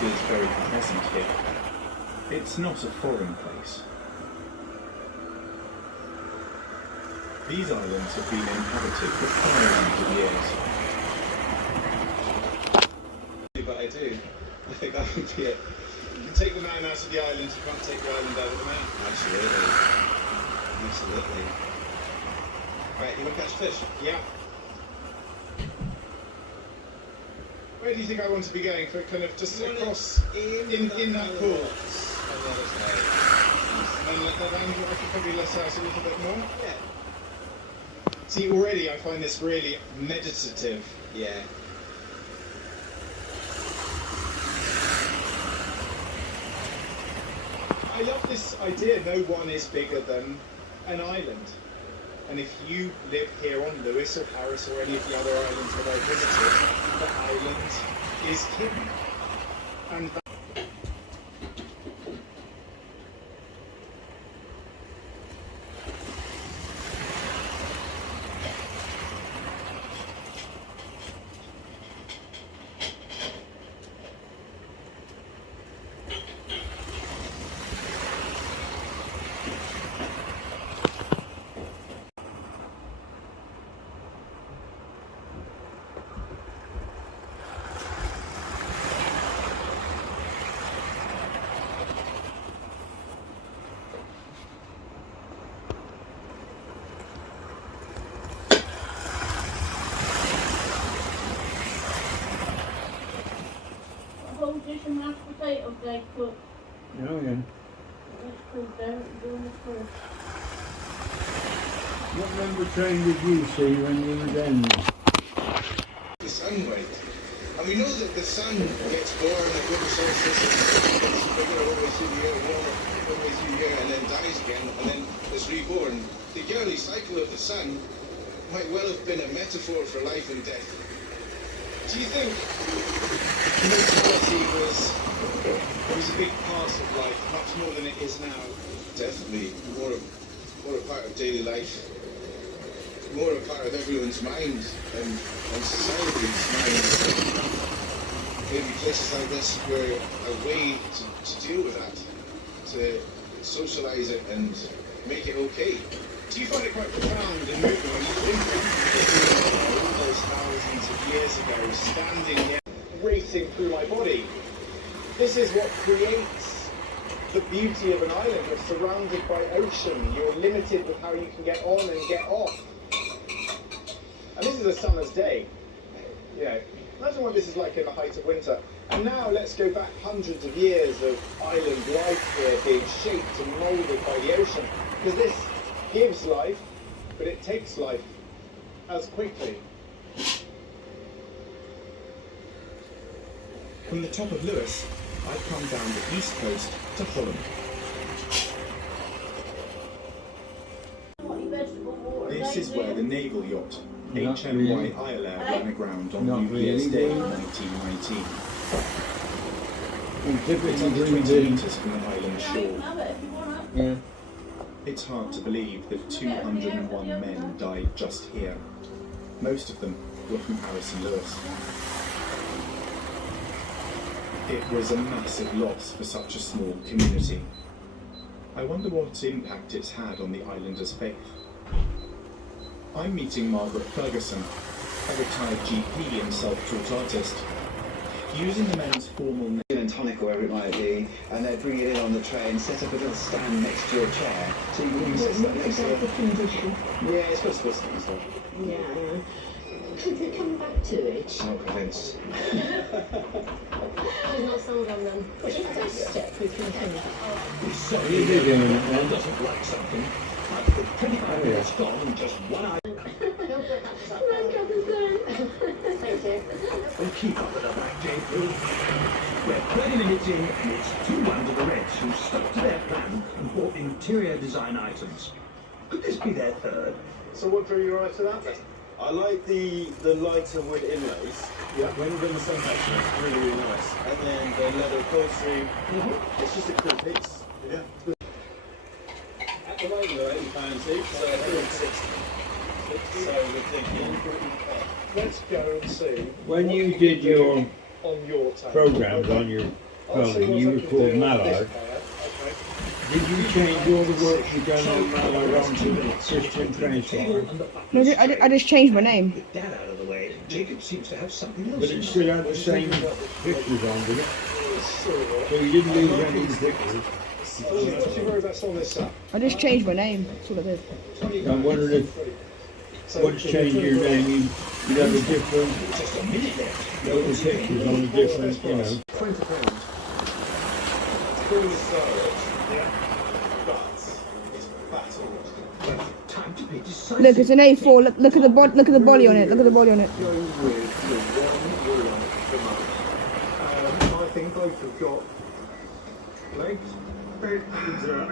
feels very present here. It's not a foreign place. These islands have been inhabited for thousands of years. But I do. I think that would be it. You can take the man out of the island, you can't take the island out of the man. Absolutely. Absolutely. Right, you want to catch fish? Yeah. Where do you think I want to be going? For kind of just across in that pool? And let that land, I could probably let out a little bit more. Yeah. See, already I find this really meditative. Yeah. I love this idea, no one is bigger than an island. And if you live here on Lewis or Harris or any of the other islands that I've visited, the island is hidden. And Dish and mashed potatoes they cook. Oh yeah. That's good, they're doing it first. What number train did you see when you were down there? the sun right. And we know that the sun gets born at winter solstice, it's bigger all the way through the year, warmer all the way through the year, and then dies again, and then is reborn. The yearly cycle of the sun might well have been a metaphor for life and death. Do you think mortality was a big part of life, much more than it is now? Definitely more a part of daily life, more a part of everyone's mind and society's mind. Maybe places like this were a way to deal with that, to socialise it and make it okay. Do you find it quite profound and moving when you think about all those thousands of years ago, standing here, racing through my body? This is what creates the beauty of an island. You're surrounded by ocean. You're limited with how you can get on and get off. And this is a summer's day. You know, imagine what this is like in the height of winter. And now let's go back hundreds of years of island life here being shaped and moulded by the ocean. Because this gives life, but it takes life as quickly. From the top of Lewis, I've come down the east coast to Holland. This is where the naval yacht HMY Islair ran aground on New Year's Day 1919. It's under 20 metres from the island shore. Yeah. It's hard to believe that 201 men died just here. Most of them were from Harris and Lewis. It was a massive loss for such a small community. I wonder what impact it's had on the islanders' faith. I'm meeting Margaret Ferguson, a retired GP and self-taught artist. Using the men's formal name and tonic or whatever it might be, and they'd bring it in on the tray and set up a little stand next to your chair, so you can sit next to it. Yeah, it's supposed to be stuff. Yeah. Could they come back to it? I'm not convinced. She's not sold on them. But she's just step with continue. So You did doing it then. doesn't like something. I put 25 minutes gone and just one eye. Thank you. And keep up with the black J through. We're 30 minutes in, and it's 2-1 to the Reds, who stuck to their plan and bought interior design items. Could this be their third? So what drew you right to that then? I like the lighter wood inlays. Yeah. When you've done the sun texture, it's really, really nice. And then the leather upholstery, it's just a cool piece. Yeah. At the moment they're £80 each, so I think it's 60. So we're thinking, Let's go and see When what you can did do your on your table. programs on your Well, you were called Mallow. Did you change all the work you done on Mallow onto the Christian Transformer? No, I just changed my name. With that out of the way, Jacob seems to have something else. But it still had the same pictures on, did it? So you didn't lose any pictures. What's your very best on this, sir? I just changed my name. That's what I did. I wondered if once changing your name, you'd have a different, Just a minute left. little pictures on a different, you know. £20. Full storage. Yeah. But it's battle. Time to be decisive. Look, it's an A4. Look at the look at the body on it. Look at the body on it. Going with the one wheel at the moment. I think both have got legs. And,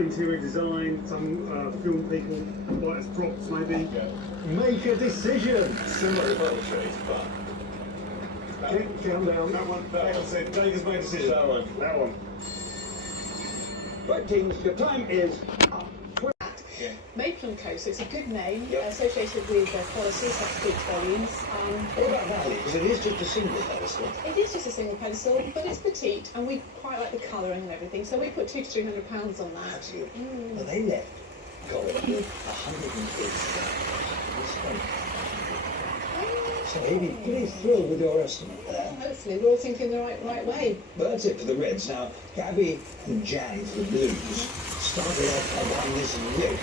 interior design, some film people quite as props maybe. Make a decision. Similar poetry, but Calm down. that one said David's made a decision. That one. Right, teams, your time is up. Maple & Co, so it's a good name, associated with quality, substitute volumes. What about value? Because it is just a single pedestal. It is just a single pencil, but it's petite, and we quite like the colouring and everything, so we put £200 to £300 on that. Absolutely. But they left Colin with 180. So he'd be pretty thrilled with your estimate there. Hopefully, we're all thinking the right way. But that's it for the Reds. Now, Gabby and Jan for the Blues started off by buying this yoke.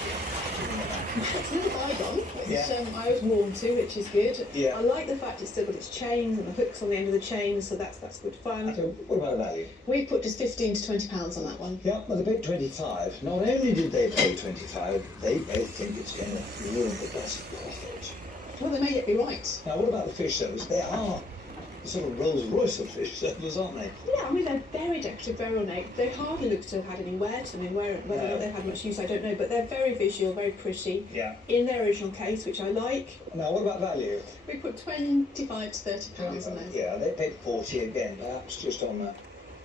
It's a little bygone, which Yeah. I was warmed to, which is good. Yeah. I like the fact it's still got its chains and the hooks on the end of the chains, so that's good fun. So what about value? We put just £15 to £20 on that one. Yeah, well, they paid 25. Not only did they pay 25, they both think it's going to ruin the best profit. Well, they may yet be right. Now, what about the fish servers? They are the sort of Rolls Royce of fish servers, aren't they? Yeah, I mean, they're very decorative, very ornate. They hardly look to have had any wear to them. I mean, whether or not they've had much use, I don't know, but they're very visual, very pretty. Yeah. In their original case, which I like. Now, what about value? We put £25 to £30 on there. Yeah, they paid 40 again, perhaps just on the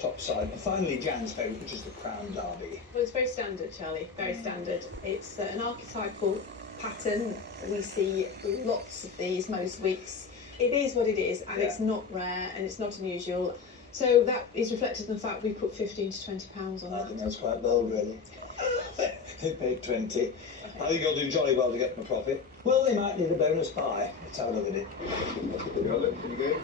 top side. And finally, Jan's favourite, which is the Crown Derby. Well, it's very standard, Charlie, very standard. It's an archetypal pattern. We see lots of these most weeks. It is what it is, and it's not rare, and it's not unusual. So that is reflected in the fact we put £15 to £20 on I that. think that's quite bold, really. They paid 20. I think you'll do jolly well to get them a profit. Well, they might need a bonus pie. Let's have a look at it. Can you go?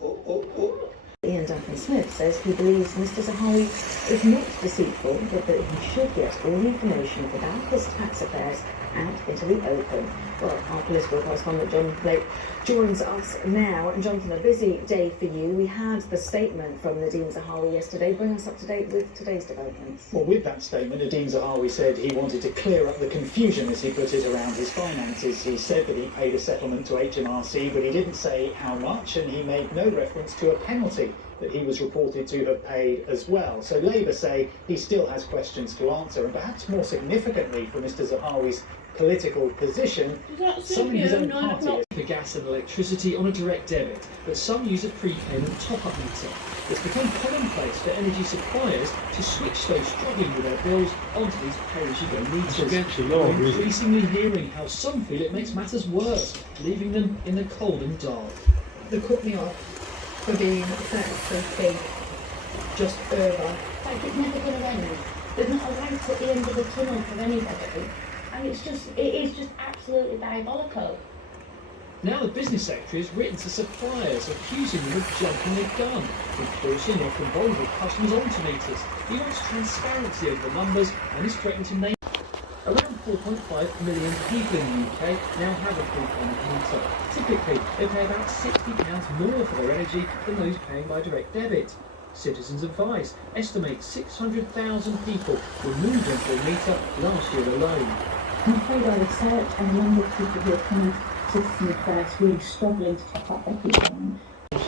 Oh. Ian Duncan Smith says he believes Mr Zahawi is not deceitful, but that he should get all the information about his tax affairs out into the open. Well, our political correspondent John Blake joins us now. And Jonathan, a busy day for you. We had the statement from Nadine Zahawi yesterday. Bring us up to date with today's developments. Well, with that statement, Nadine Zahawi said he wanted to clear up the confusion, as he put it, around his finances. He said that he paid a settlement to HMRC, but he didn't say how much, and he made no reference to a penalty that he was reported to have paid as well. So Labour say he still has questions to answer, and perhaps more significantly for Mr Zahawi's political position, some in his own party for gas and electricity on a direct debit, but some use a prepayment top-up meter. It's become commonplace for energy suppliers to switch those struggling with their bills onto these pay-as-you-go meters. We're increasingly hearing how some feel it makes matters worse, leaving them in the cold and dark. They cut me off for being 30 feet just over. Like it's never going to end. There's not a light at the end of the tunnel for anybody. And it is just absolutely diabolical. Now the business secretary has written to suppliers accusing them of jumping the gun, with forcing often vulnerable customers onto meters. He wants transparency over the numbers and is threatening to name. Around 4.5 million people in the UK now have a prepayment meter. Typically, they pay about £60 more for their energy than those paying by direct debit. Citizens Advice estimates 600,000 people were moved onto a meter last year alone. I'm afraid our research and the number of people who are coming to Citizen Affairs really struggling to top up their prepayment. Put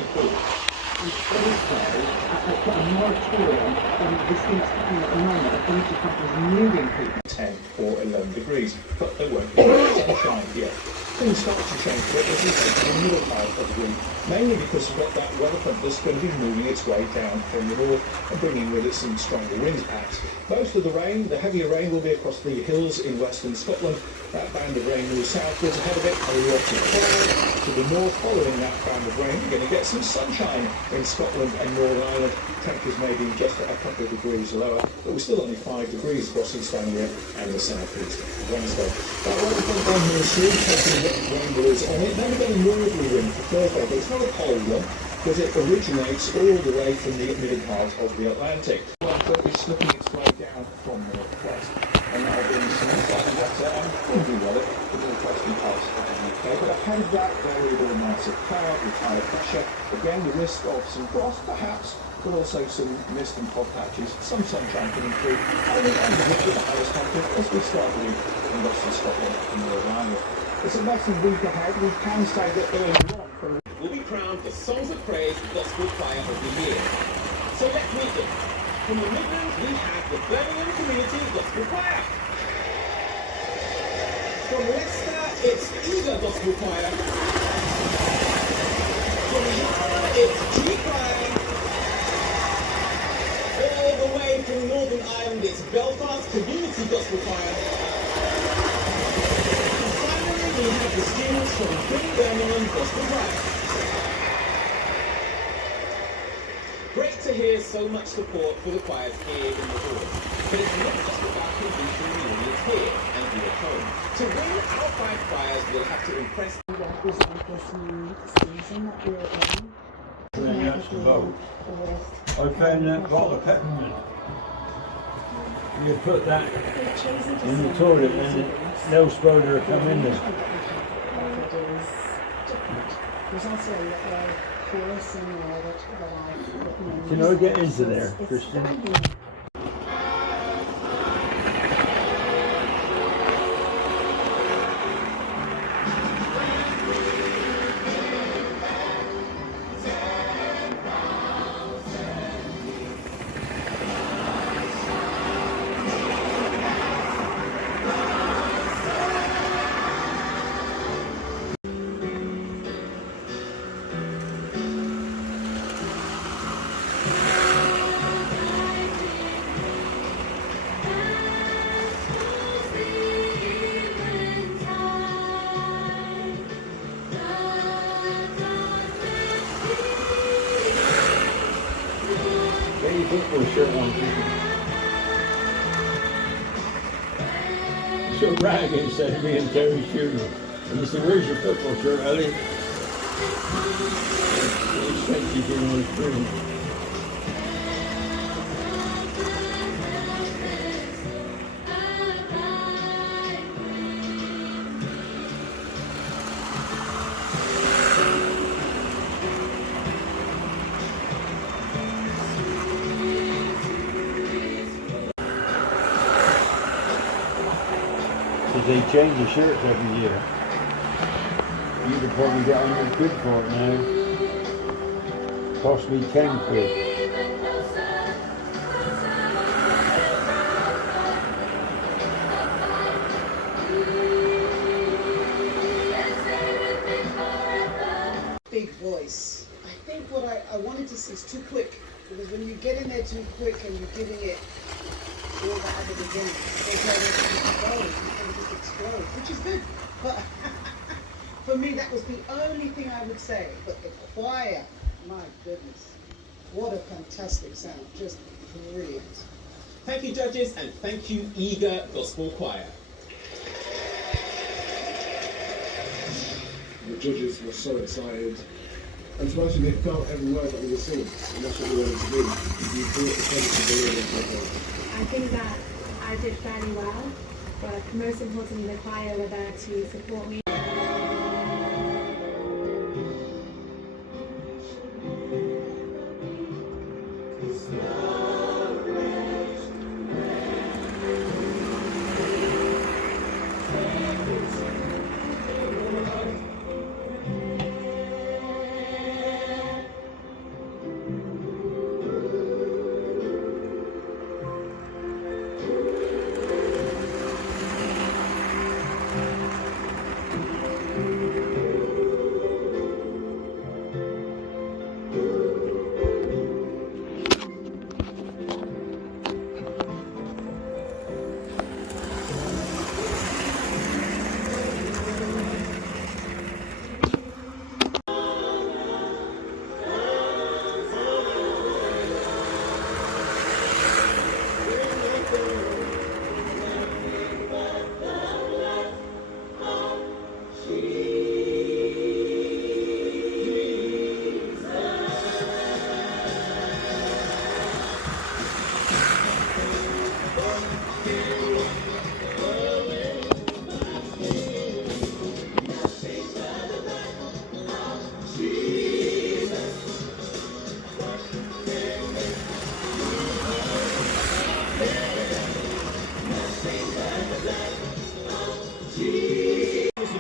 a moratorium on this thing's happening at the moment. The energy companies moving people 10 or 11 degrees, but there won't be sunshine yet. Things start to change quickly as we go to the middle part of the week, mainly because we've got that weather front that's going to be moving its way down from the north and bringing with it some stronger wind packs. Most of the rain, the heavier rain, will be across the hills in western Scotland That band of rain moves southwards ahead of it, a lot of cloud. To the north, following that band of rain, we're going to get some sunshine in Scotland and Northern Ireland. Temperatures may be just a couple of degrees lower, but we're still only 5 degrees across East Anglia and the southeast. Wednesday. That won't come down here soon, taking the rain balloons on it. Then we get a northerly wind for Thursday, but it's not a cold one, because it originates all the way from the mid part of the Atlantic. But it's looking its way down from northwest, and that'll bring some slightly better and probably weather for the northwestern parts of the UK. But ahead of that, variable amounts of cloud with higher pressure. Again, the risk of some frost, perhaps, but also some mist and fog patches, some sunshine coming through, and the end of it with the highest temperature as we start with in Western Scotland and Northern Ireland. It's a massive week ahead. We can say that early on from will be crowned the Songs of Praise Gospel Choir of the Year. So let's meet them. From the Midlands, we have the Birmingham Community Gospel Choir. From Leicester, it's Eager Gospel Choir. From Yarra, it's G Choir. All the way from Northern Ireland, it's Belfast Community Gospel Choir. And finally, we have the students from Queen Birmingham Gospel Choir. Great to hear so much support for the choirs here in the hall. But it's not just about convincing the audience here and you at home. To win, our 5 choirs will have to impress. That's the boat. I found that bottle of peppermint. You put that in the toilet and no spider will come in there. There's also a course in there that I've Can I get into there, Christian? Football shirt on. So Ryan said to me and Terry Shooter, and he said, "Where's your football shirt, Ellie?" He said he didn't want to bring it. They change the shirts every year. You could probably get 100 quid for it now. Cost me 10 quid. Big voice. I think what I wanted to see is too quick, because when you get in there too quick and you're giving it all that at the beginning, there's no way to go, and just explode, which is good. But for me, that was the only thing I would say. But the choir, my goodness, what a fantastic sound, just brilliant. Thank you, judges, and thank you, Eager Gospel Choir. The judges were so excited, and to imagine they felt every word that we were singing, and that's what we wanted to do. You brought the credit to the Lord. I think that I did fairly well, but most importantly, the choir were there to support me.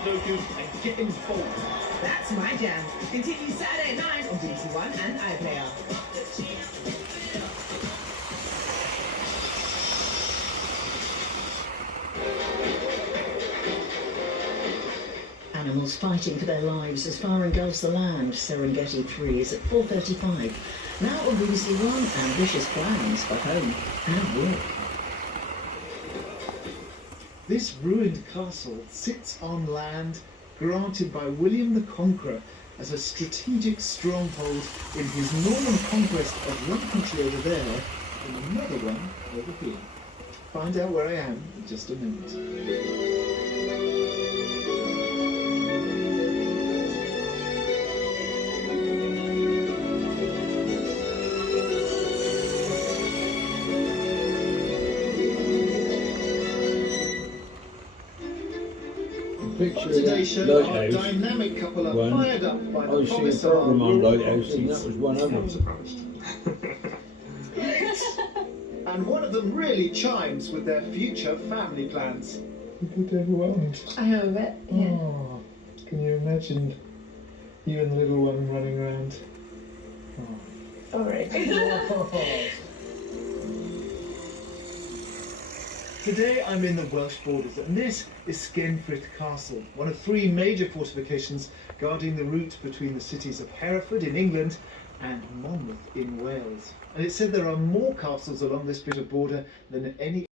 Sudoku and get involved. That's my jam. Continue Saturday at 9 on BBC One and iPlayer. Animals fighting for their lives as fire engulfs the land. Serengeti 3 is at 4:35. Now on BBC One, ambitious plans for home and work. This ruined castle sits on land granted by William the Conqueror as a strategic stronghold in his Norman conquest of one country over there and another one over here. Find out where I am in just a minute. Picture Today's of show, that our lighthouse. dynamic couple are One. fired up by I the was seeing a promise of our program on rural lighthouse, and that was one of them. surprised. And one of them really chimes with their future family plans. A bit overwhelmed. I am a bit, yeah. Oh, can you imagine you and the little one running around? Sorry. Today I'm in the Welsh borders, and this is Skenfrith Castle, one of 3 major fortifications guarding the route between the cities of Hereford in England and Monmouth in Wales. And it's said there are more castles along this bit of border than any